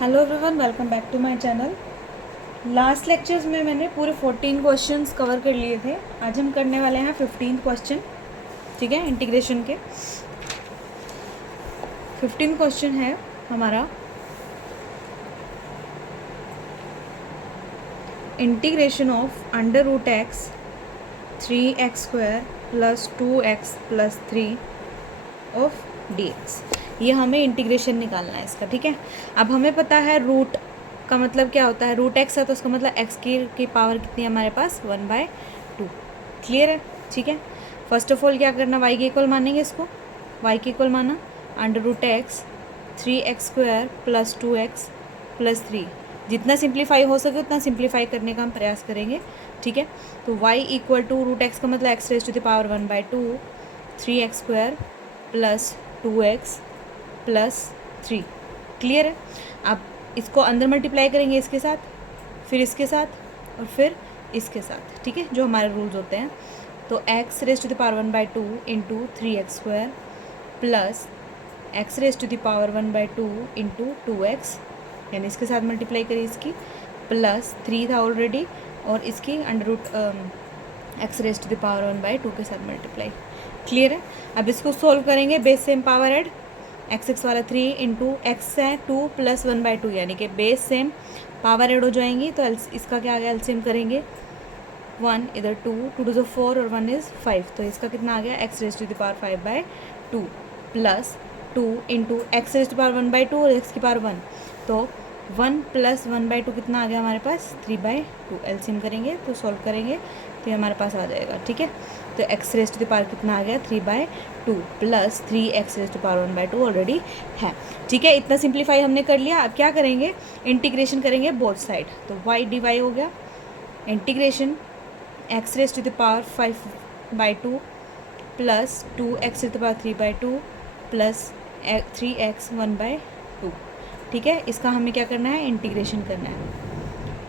Hello everyone, welcome back to my channel. Last lectures में मैंने पूरे 14 क्वेश्चंस कवर कर लिए थे। आज हम करने वाले हैं 15th क्वेश्चन। ठीक है, इंटीग्रेशन के 15th क्वेश्चन है हमारा integration of under root x 3x² plus 2x plus 3 of dx। ये हमें इंटीग्रेशन निकालना है इसका। ठीक है, अब हमें पता है रूट का मतलब क्या होता है। रूट एक्स है तो उसका मतलब एक्स की पावर कितनी है हमारे पास 1/2। क्लियर है? ठीक है, फर्स्ट ऑफ ऑल क्या करना, वाई के इक्वल मानेंगे इसको। वाई के इक्वल माना under root x 3x² plus 2x plus 3। जितना सिंप्लीफाई हो सके उतना सिंप्लीफाई करने का हम प्रयास करेंगे। ठीक है, तो y equal to root x का मतलब x raise to the power 1/2 3x² plus 2x plus 3। Clear है? अब इसको अंदर मल्टीप्लाई करेंगे इसके साथ, फिर इसके साथ और फिर इसके साथ। ठीक है, जो हमारे रूल्स होते हैं। तो x raise to the power 1/2 into 3x² plus x raise to the power 1/2 into 2x, यानी इसके साथ मल्टीप्लाई करिए इसकी, प्लस 3 था ऑलरेडी और इसकी under root x raise to the power 1/2 के साथ मल्टीप्लाई। क्लियर है? अब इसको सोल्व करेंगे, base same power add, x वाला 3 इंटू एक्स है 2 प्लस 1/2, यानी कि बेस सेम पावर ऐड हो जाएंगी। तो इसका क्या आ गया, एलसीएम करेंगे 1 इधर 2 2 2 4 और 1 इज़ 5। तो इसका कितना आ गया, x raise to the power 5/2 plus 2 into x raise to power 1/2 और x की पावर 1। तो 1 प्लस 1/2 कितना आ गया हमारे पास 3/2। एलसीएम करेंगे तो सॉल्व करेंगे तो ये हमारे पास आ जाएगा। ठीक है, तो x raise to the power कितना आ गया 3/2 plus 3x raise to power 1/2 already है। ठीक है, इतना सिंप्लीफाई हमने कर लिया। अब क्या करेंगे, इंटीग्रेशन करेंगे बोथ साइड। तो y dy हो गया integration x raise to the power 5/2 plus 2x raise to the power 3/2 plus 3x 1/2। ठीक है, इसका हमें क्या करना है, इंटीग्रेशन करना है।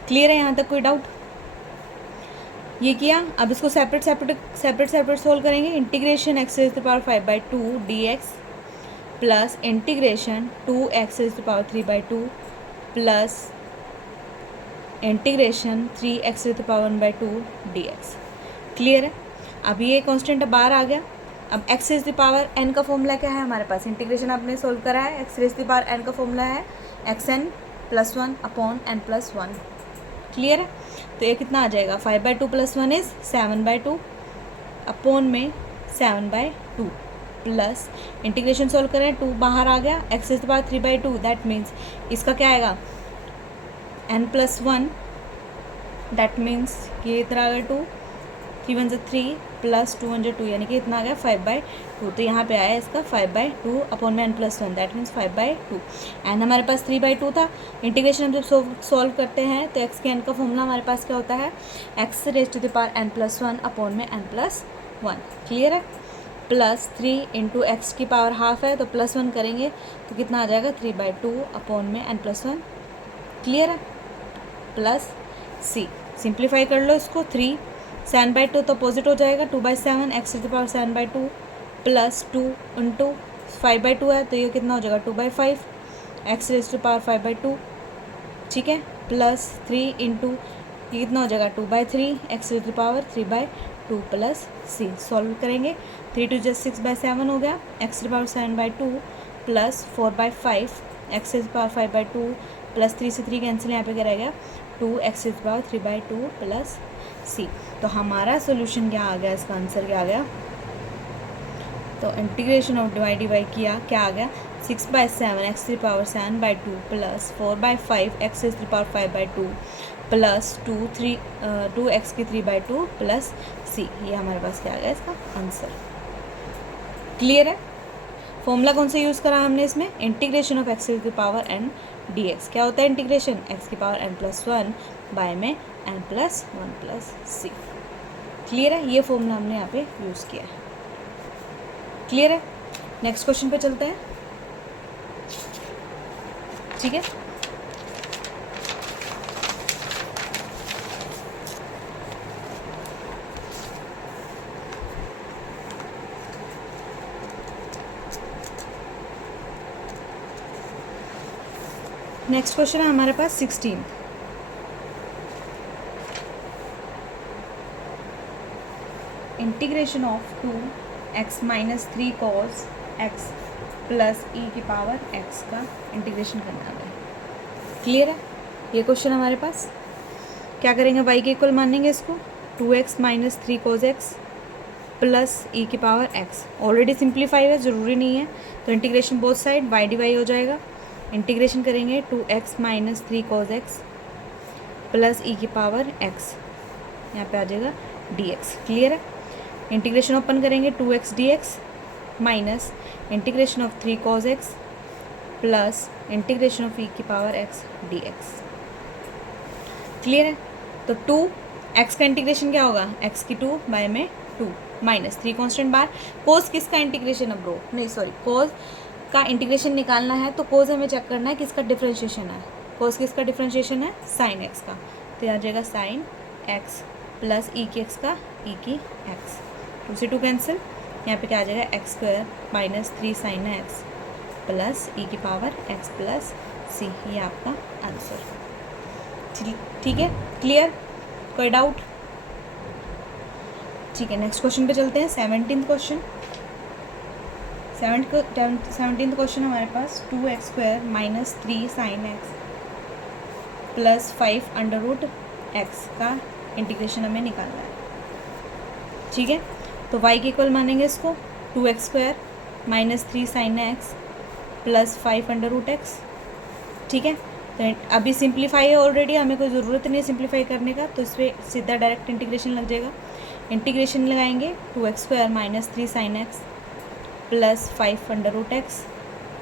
क्लियर है यहाँ तक? कोई डाउट? ये किया, अब इसको सेपरेट सेपरेट सोल्व करेंगे। Integration x raise to power 5/2 dx plus integration 2x raise to power 3/2 plus integration 3x raise to power 1/2 dx। Clear है? अब ये कांस्टेंट बाहर आ गया। अब x raise to power n का फॉर्मूला क्या है हमारे पास, इंटीग्रेशन आपने सोल्व करा है। x raise to power n का फॉर्मूला है xn plus 1 upon n plus 1। Clear है? तो ये कितना आ जाएगा, 5/2 प्लस 1 इज़ 7/2 अपॉन में 7/2 प्लस इंटीग्रेशन सोल्व करें, 2 बाहर आ गया, x raise to power 3/2, that means इसका क्या आएगा n प्लस 1, दैट मीन्स ये इतना आ गया 2, 3 1 3 प्लस 2 1 2, यानी कि इतना आ गया 5/2। तो यहाँ पे आया इसका 5/2 अपॉन में n plus 1, that means 5/2। N हमारे पास 3/2 था। इंटीग्रेशन हम जब सॉल्व करते हैं तो x के n का फॉर्मूला हमारे पास क्या होता है, x raise to the power n plus 1 upon में n प्लस 1। क्लियर है? प्लस 3 इंटू एक्स की पावर हाफ है तो प्लस 1 करेंगे तो कितना आ जाएगा 3/2 अपॉन में n प्लस 1। क्लियर है? प्लस c, सिंप्लीफाई कर लो इसको, 3 7/2 तो अपोजिट हो जाएगा, 2/7 x to the power 7/2 plus 2 into 5/2 है तो ये कितना हो जाएगा 2/5 x रेज टू पावर 5/2। ठीक है, प्लस 3 इंटू ये कितना हो जाएगा 2/3 x raise to power 3/2 plus c। Solve करेंगे, 3 2 6/7 हो गया, x to power 7/2 plus 4/5 x raise to power 5/2 plus 3 से 3 कैंसिल, यहाँ पे क्या रहेगा 2x raise to power 3/2 plus c। तो हमारा सोल्यूशन क्या आ गया, इसका आंसर क्या आ गया, तो integration of divide D by किया, क्या आ गया 6/7 x to the power 7/2 plus 4/5 x to the power 5/2 plus 2x की 3/2 प्लस c। ये हमारे पास क्या आ गया इसका आंसर। क्लियर है? फॉर्मूला कौन सा यूज़ करा हमने इसमें, integration of x to the power n dx। क्या होता है इंटीग्रेशन, x की पावर n प्लस 1 बाय में n plus 1 plus c। Clear है? ये फॉर्मूला हमने यहाँ पे यूज़ किया है। क्लियर है? नेक्स्ट क्वेश्चन पे चलते हैं। ठीक है, नेक्स्ट क्वेश्चन है हमारे पास 16। Integration of 2x minus 3 cos x plus e की पावर x का इंटीग्रेशन करना है। क्लियर है ये क्वेश्चन हमारे पास। क्या करेंगे, y के इक्वल मानेंगे इसको, 2x minus 3 cos x plus e की पावर x। ऑलरेडी सिंप्लीफाई है, ज़रूरी नहीं है, तो integration both side y dy हो जाएगा। इंटीग्रेशन करेंगे 2x minus 3 cos x plus e की पावर x, यहाँ पे आ जाएगा dx। क्लियर है। इंटीग्रेशन ओपन करेंगे 2x dx minus integration of 3 cos x plus integration of e की पावर x dx। क्लियर है। तो 2x का इंटीग्रेशन क्या होगा, x की 2 बाय में 2 माइनस 3 कॉन्स्टेंट बार। कोस किसका इंटीग्रेशन है ब्रो, नहीं सॉरी, कोस का इंटीग्रेशन निकालना है तो कोस हमें चेक करना है किसका डिफरेंशिएशन है। कोस किसका डिफरेंशिएशन है, साइन x का, तो यहाँ आ जाएगा साइन x प्लस ई की x का ई की x, 2 से 2 कैंसिल, यहाँ पे क्या आ जाएगा x square minus 3 sine x plus e की पावर x प्लस सी, ये आपका आंसर। ठीक है, क्लियर, कोई डाउट? ठीक है, नेक्स्ट क्वेश्चन पे चलते हैं। 17th question. 17th क्वेश्चन हमारे पास 2x square minus 3 sine x plus 5 under root x का इंटीग्रेशन हमें निकालना है। ठीक है, तो y के इक्वल मानेंगे इसको, 2x square minus 3 sine x plus 5 under root x। ठीक है, तो अभी सिंप्लीफाई है ऑलरेडी, हमें कोई ज़रूरत नहीं है सिंप्लीफाई करने का, तो इस पर सीधा डायरेक्ट इंटीग्रेशन लग जाएगा। इंटीग्रेशन लगाएंगे 2x square minus 3 sine x plus 5 under root x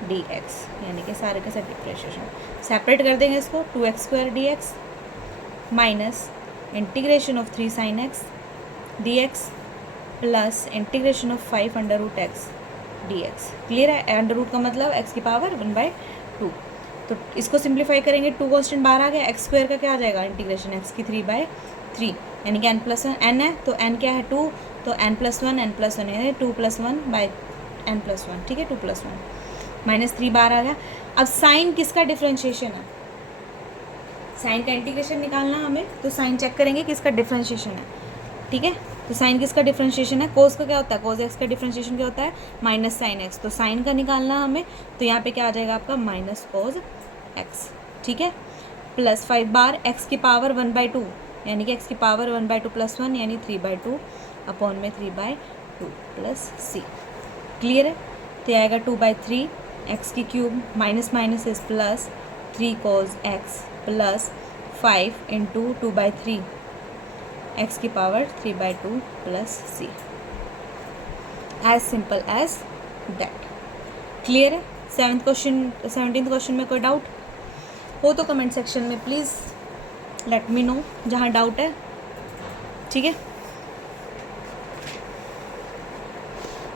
dx, यानी कि सारे का सारे डिफरेंशिएशन सेपरेट कर देंगे इसको, 2x square dx minus integration of 3 sine x dx plus integration of 5 under root x dx। Clear है। अंडर रूट का मतलब x की पावर 1/2, तो इसको सिंप्लीफाई करेंगे, 2 कॉन्स्टेंट बाहर आ गया, x स्क्वायर का क्या आ जाएगा इंटीग्रेशन, x की 3/3, यानी कि n प्लस 1 n है, तो n क्या है 2, तो n प्लस 1 यानी 2 प्लस 1 बाई n प्लस 1। ठीक है, 2 प्लस 1 माइनस 3 बाहर आ गया। अब साइन किसका डिफरेंशिएशन है, साइन का इंटीग्रेशन निकालना हमें, तो साइन चेक करेंगे किसका डिफरेंशिएशन है। ठीक है, तो साइन किसका डिफरेंशिएशन है, कोस का क्या होता है, कोस एक्स का डिफरेंशिएशन क्या होता है, माइनस साइन एक्स, तो साइन का निकालना हमें, तो यहाँ पे क्या आ जाएगा आपका माइनस कोस एक्स। ठीक है, प्लस 5 बार एक्स की पावर 1/2, यानी कि एक्स की पावर 1/2 प्लस 1 यानी 3/2 अपॉन में 3/2 प्लस सी। क्लियर है। तो आएगा 2/3 एक्स की cube minus minus is plus 3 cos x plus 5 into 2/3 x की power 3/2 plus C. As simple as that. Clear है। 17th क्वेश्चन में कोई डाउट हो तो कमेंट सेक्शन में प्लीज़ लेट मी नो जहाँ डाउट है। ठीक है,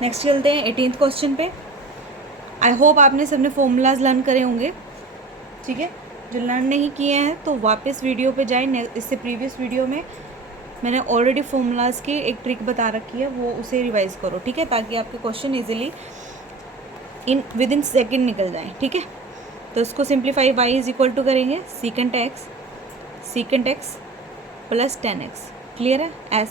नेक्स्ट चलते हैं 18th क्वेश्चन पे। आई होप आपने सबने फॉर्मूलाज लर्न करे होंगे। ठीक है, जो लर्न नहीं किए हैं तो वापस वीडियो पे जाएं। इससे प्रीवियस वीडियो में मैंने ऑलरेडी फॉर्मूलाज की एक ट्रिक बता रखी है, वो उसे रिवाइज करो। ठीक है, ताकि आपके question easily within second निकल जाएं। ठीक है, तो इसको simplify y is equal to करेंगे secant x plus 10x। Clear है। एज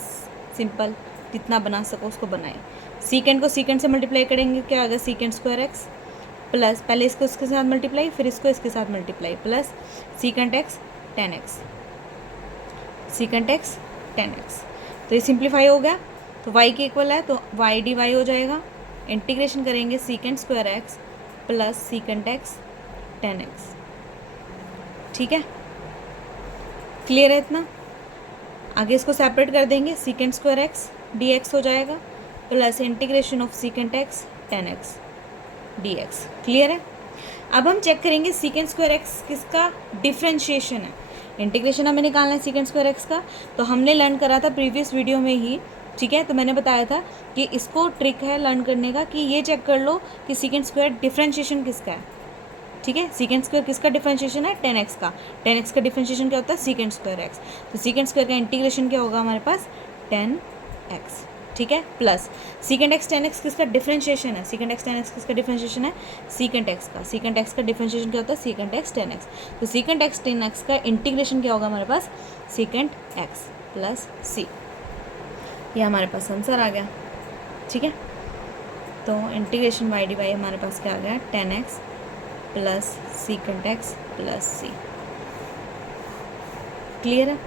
सिंपल जितना बना सको उसको बनाएं। सीकेंट को सीकेंट से मल्टीप्लाई करेंगे, क्या आएगा सीकेंट स्क्वायर एक्स प्लस पहले इसको इसके साथ मल्टीप्लाई फिर इसको इसके साथ multiply plus secant x 10x, secant x 10x। तो ये सिंप्लीफाई हो गया, तो y के इक्वल है तो y dy हो जाएगा। इंटीग्रेशन करेंगे secant square x plus secant x 10x। ठीक है, क्लियर है इतना। आगे इसको सेपरेट कर देंगे, सीकेंट स्क्वायर एक्स dx हो जाएगा plus integration of secant x 10x dx। Clear है। अब हम चेक करेंगे सीकेंट स्क्वायर एक्स किसका डिफरेंशिएशन है। इंटीग्रेशन हमें निकालना है सीकेंट स्क्वायर एक्स का, तो हमने लर्न करा था प्रीवियस वीडियो में ही। ठीक है, तो मैंने बताया था कि इसको ट्रिक है लर्न करने का कि ये चेक कर लो कि सीकेंट स्क्वायर डिफरेंशिएशन किसका है। ठीक है, सीकेंट स्क्वायर किसका डिफरेंशिएशन है, 10x का। 10x का डिफरेंशिएशन क्या होता है, सीकेंट स्क्वायर एक्स। तो सीकेंट स्क्वायर का इंटीग्रेशन क्या होगा हमारे पास 10x। ठीक है, plus secant x ten x किसका डिफरेंशिएशन है, सीकेंट एक्स टेन एक्स किसका डिफरेंशिएशन है, सीकेंट एक्स का। सीकेंट एक्स का डिफरेंशिएशन क्या होता है, सीकेंट एक्स टेन एक्स। तो सीकेंट एक्स टेन एक्स का इंटीग्रेशन क्या होगा हमारे पास, सीकेंट एक्स प्लस सी। ये हमारे पास आंसर आ गया, ठीक है। तो इंटीग्रेशन वाई डी वाई हमारे पास क्या आ गया, ten x plus secant x plus C. Clear है,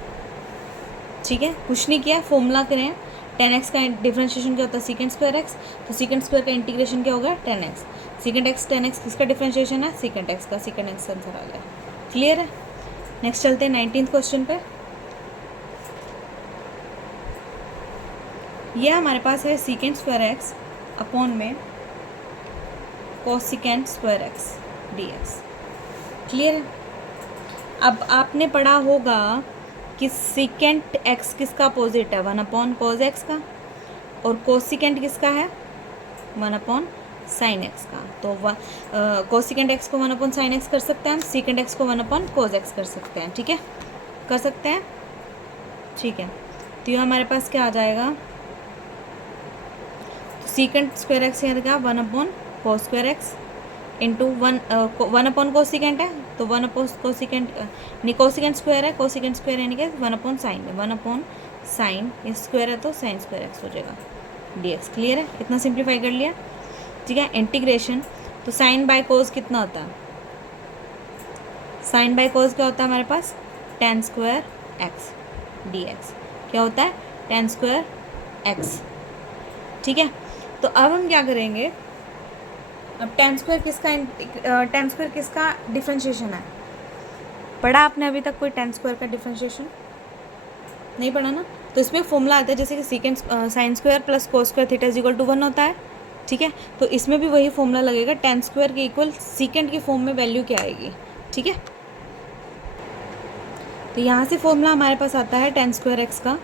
ठीक है, कुछ नहीं किया, फॉर्मूला करें। टेन एक्स का डिफरेंशिएशन क्या होता है, सीकेंट स्क्वायर एक्स, तो सीकेंट स्क्वायर का इंटीग्रेशन क्या होगा, ten x. Secant x ten x किसका डिफरेंशिएशन है, सीकेंट एक्स का। सीकेंट एक्स आंसर आ गया, क्लियर है। नेक्स्ट चलते हैं 19th क्वेश्चन पे। यह हमारे पास है सीकेंट स्क्वायर एक्स अपॉन में cosecant square x d x. Clear है। अब आपने पढ़ा होगा कि सीकेंट एक्स किसका अपोजिट है, वन अपॉन कोज एक्स का, और कोसिकेंट किसका है, वन अपॉन साइन एक्स का। तो कोसिकेंट एक्स को वन अपॉन साइन एक्स कर सकते हैं हम, सीकेंट एक्स को वन अपॉन कोज एक्स कर सकते हैं, ठीक है, कर सकते हैं, ठीक है। तो ये हमारे पास क्या आ जाएगा, तो सीकेंट स्क्वायर एक्स यहाँ का one upon cos square x into one upon cosecant है, तो वन अपॉन कोसिकेंट नहीं, कोसिकेंट स्क्वायर है, कोसिकेंट स्क्वायर यानी कि वन अपॉन साइन है, वन अपॉन साइन ये स्क्वायर है तो साइन स्क्वायर एक्स हो जाएगा डी एक्स। क्लियर है, इतना सिंप्लीफाई कर लिया, ठीक है। इंटीग्रेशन, तो साइन बाय कोस कितना होता है, साइन बाय कोस क्या होता है हमारे पास, ten square x d x. क्या होता है, टेन स्क्वायर एक्स, ठीक है। तो अब हम क्या करेंगे, अब टेन स्क्वायर किसका डिफरेंशिएशन है, पढ़ा आपने अभी तक कोई टेन स्क्वायर का डिफरेंशिएशन नहीं पढ़ा ना। तो इसमें फॉर्मूला आता है जैसे कि secant sine square plus cos square theta is equal to 1 होता है, ठीक है। तो इसमें भी वही फॉर्मूला लगेगा, टेन स्क्वायर के इक्वल सीकेंट की फॉर्म में वैल्यू क्या आएगी, ठीक है। तो यहाँ से फॉर्मूला हमारे पास आता है टेन स्क्वायर एक्स का,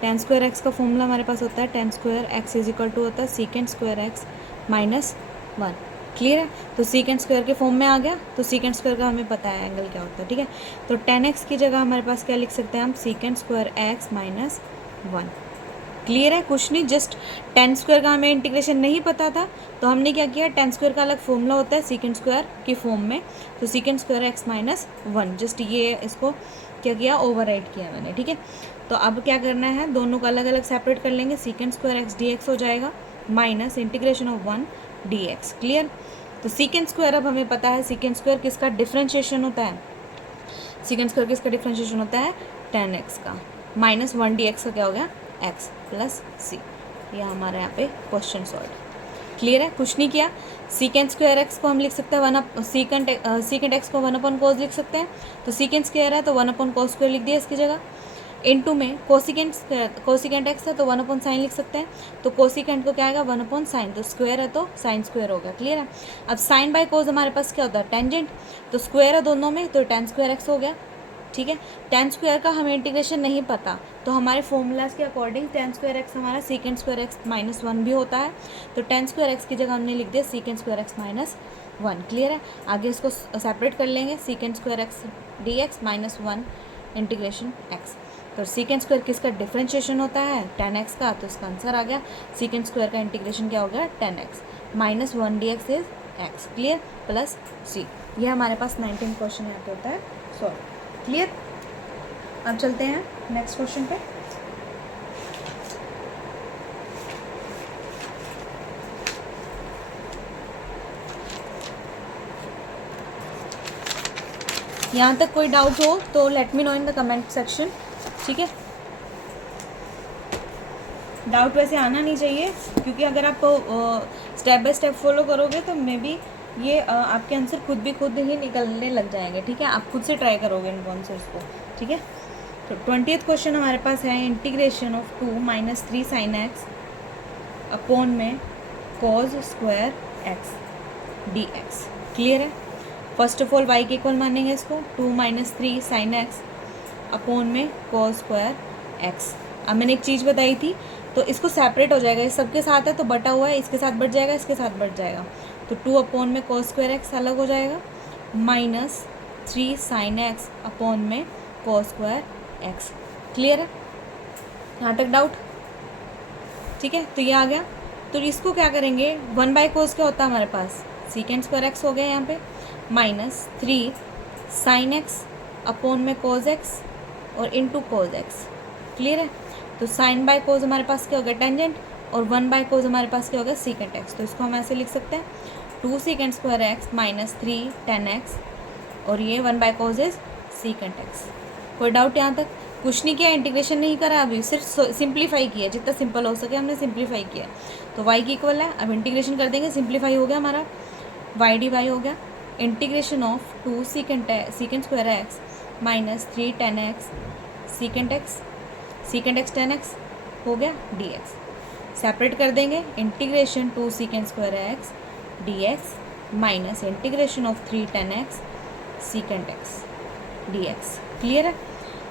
टेन स्क्वायर एक्स का फॉर्मूला हमारे पास होता है tan square x is equal to होता है secant square x minus 1। Clear है, तो सीकेंट स्क्वायर के फॉर्म में आ गया, तो सीकेंट स्क्वायर का हमें पता है एंगल क्या होता है, ठीक है। तो टेन एक्स की जगह हमारे पास क्या लिख सकते हैं हम, secant square x minus 1। Clear है, कुछ नहीं, जस्ट टेन स्क्वायर का हमें इंटीग्रेशन नहीं पता था, तो हमने क्या किया, टेन स्क्वायर का अलग फॉर्मूला होता है सीकेंट स्क्वायर की फॉर्म में, तो secant square x minus 1, just ये इसको क्या किया, ओवरराइट किया मैंने, ठीक है। तो अब क्या करना है, दोनों को अलग अलग सेपरेट कर लेंगे, secant square x d x हो जाएगा minus integration of 1 d x. Clear. तो सीकेंट स्क्वायर अब हमें पता है, सीकेंट स्क्वायर किसका डिफरेंशिएशन होता है, सीकेंट स्क्वायर किसका डिफरेंशिएशन होता है, टेन एक्स का, माइनस 1 डी एक्स का क्या हो गया, एक्स प्लस सी। यह हमारे यहाँ पे क्वेश्चन सॉल्व। क्लियर है, कुछ नहीं किया। सीकेंट स्क्वायर एक्स को हम लिख सकते हैं सीकेंट एक्स को 1 अपॉन कोस लिख सकते हैं, तो सीकेंट स्क्वायर है तो 1 अपॉन कोस स्क्वायर लिख दिया इसकी जगह। इनटू में कोसिकेंट एक्स है तो 1 अपॉन साइन लिख सकते हैं, तो कोसिकेंट को क्या आएगा, 1 अपॉन साइन, तो स्क्वायर है तो साइन स्क्वायर होगा। क्लियर है। अब साइन बाय कोस हमारे पास क्या होता है, टेंजेंट, तो स्क्वायर है दोनों में, तो टेन स्क्वायर एक्स हो गया, ठीक है। टेन स्क्वायर का हमें इंटीग्रेशन नहीं पता, तो हमारे फॉर्मूलाज के अकॉर्डिंग टेन स्क्वायर एक्स हमारा सीकेंट स्क्वायर एक्स माइनस 1 भी होता है, तो टेन स्क्वायर एक्स की जगह हमने लिख दिया secant square x minus 1। Clear है। आगे इसको सेपरेट कर लेंगे, secant square x d x minus 1 integration x. तो सीकेंट स्क्वायर किसका डिफरेंशिएशन होता है, टेन एक्स का, तो इसका आंसर आ गया सीकेंट स्क्वायर का इंटीग्रेशन क्या हो गया, ten x minus 1 d x is x. Clear, plus C. ये हमारे पास 19 क्वेश्चन यहाँ पे होता है सॉल्व। क्लियर। अब चलते हैं नेक्स्ट क्वेश्चन पे। यहाँ तक कोई डाउट हो तो late me no in the comment section, ठीक है। डाउट वैसे आना नहीं चाहिए, क्योंकि अगर आप स्टेप बाय स्टेप फॉलो करोगे तो मे बी ये आपके आंसर खुद ही निकलने लग जाएंगे, ठीक है। आप खुद से ट्राई करोगे इन कॉन्सेप्ट्स को, ठीक है। तो 20th क्वेश्चन हमारे पास है, integration of 2 minus 3 sine x upon में cos square x d x. Clear है। फर्स्ट ऑफ ऑल वाई के इक्वल मानेंगे इसको, 2 माइनस 3 साइन एक्स अपॉन में कॉज स्क्वायर एक्स। अब मैंने एक चीज़ बताई थी, तो इसको सेपरेट हो जाएगा, इस सबके साथ है तो बटा हुआ है, इसके साथ बढ़ जाएगा, इसके साथ बढ़ जाएगा, तो 2 अपॉन में कॉस स्क्वायर एक्स अलग हो जाएगा, माइनस 3 साइन एक्स अपॉन में कॉस स्क्वायर एक्स। क्लियर है, यहाँ तक डाउट। ठीक है, तो ये आ गया। तो इसको क्या करेंगे, 1/cos क्या होता है हमारे पास, सीकेंड स्क्वायर एक्स हो गया यहाँ पे, -3 sin x अपॉन में cos x और इंटू cos x। क्लियर है। तो sin बाय cos हमारे पास क्या हो गया, टेंजेंट, और 1/cos हमारे पास क्या हो गया, सीकेंट x। तो इसको हम ऐसे लिख सकते हैं 2 secant square x -3 tan x, और ये 1/cos इज सीकेंट x। कोई डाउट यहाँ तक? कुछ नहीं किया, इंटीग्रेशन नहीं करा अभी, सिर्फ सिंप्लीफाई किया, जितना सिंपल हो सके हमने सिंप्लीफाई किया। तो y की इक्वल है, अब इंटीग्रेशन कर देंगे, सिंप्लीफाई हो गया हमारा, y dy हो गया integration of 2 secant square x -3 tan x secant x tan x हो गया dx। सेपरेट कर देंगे, integration 2 secant square x dx minus integration of 3 tan x secant x dx। Clear है।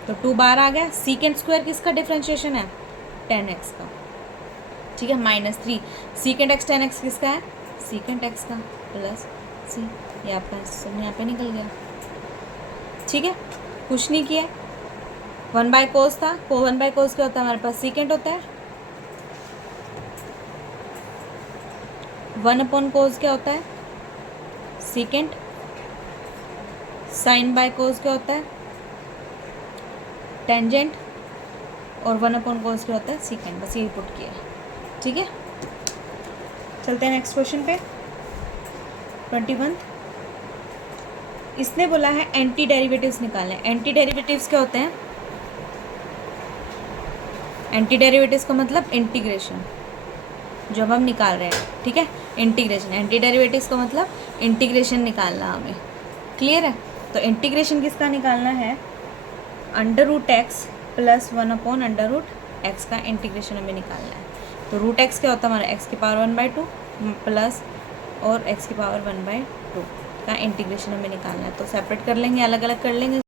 तो 2 बार आ गया, सीकेंट स्क्वायर किसका डिफ्रेंशिएशन है, tan x का, ठीक है, -3 सीकेंट x tan x किसका है, सीकेंट x का, प्लस सी, ये आपका सब यहाँ पे निकल गया। ठीक है, कुछ नहीं किया, 1/cos था, 1/cos क्या होता है हमारे पास, सीकेंट होता है, 1/cos क्या होता है, सीकेंट, sin बाय cos क्या होता है, टेंजेंट, और 1/cos क्या होता है, सीकेंट। बस यही पुट किया है। ठीक है, चलते हैं नेक्स्ट क्वेश्चन पे। 21 इसने बोला है एंटी डेरिवेटिव्स निकालने। एंटी डेरिवेटिव्स क्या होते हैं, एंटी डेरिवेटिव्स का मतलब इंटीग्रेशन, जो हम निकाल रहे हैं। ठीक है, इंटीग्रेशन, एंटी डेरिवेटिव्स का मतलब इंटीग्रेशन निकालना हमें। क्लियर है। तो इंटीग्रेशन किसका निकालना है, √x + 1/√x का इंटीग्रेशन हमें निकालना है। तो √x क्या होता है हमारा, x⁴1/2 प्लस और x⁴1/2 का इंटीग्रेशन हमें निकालना है। तो सेपरेट कर लेंगे, अलग अलग कर लेंगे।